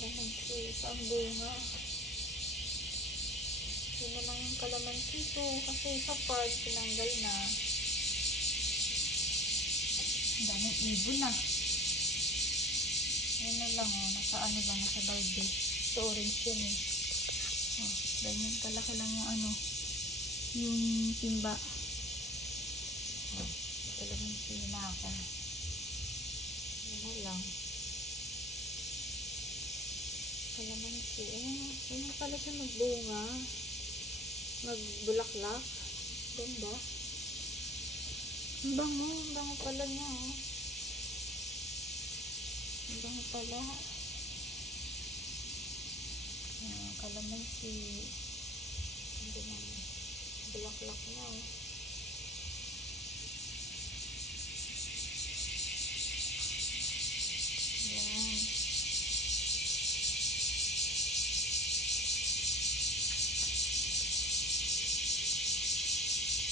Kalamansi sa bunga. Yun na lang yung kalamansi ko. Kasi sa part, tinanggal na. Ang daming ibon na. Yan na lang oh. Nasa ano lang, nasa balde. Ito orange yun eh. Oh, ganyan kalaki lang yung ano. Yung timba. Oh, kalamansi na ako. Yan na lang. Kalamansi. Ayun pala siya magbunga. Magbulaklak. Ganda. Ang bango. Ang bango pala niya oh. Ang bango pala. Kalamansi. Ang bulaklak niya oh.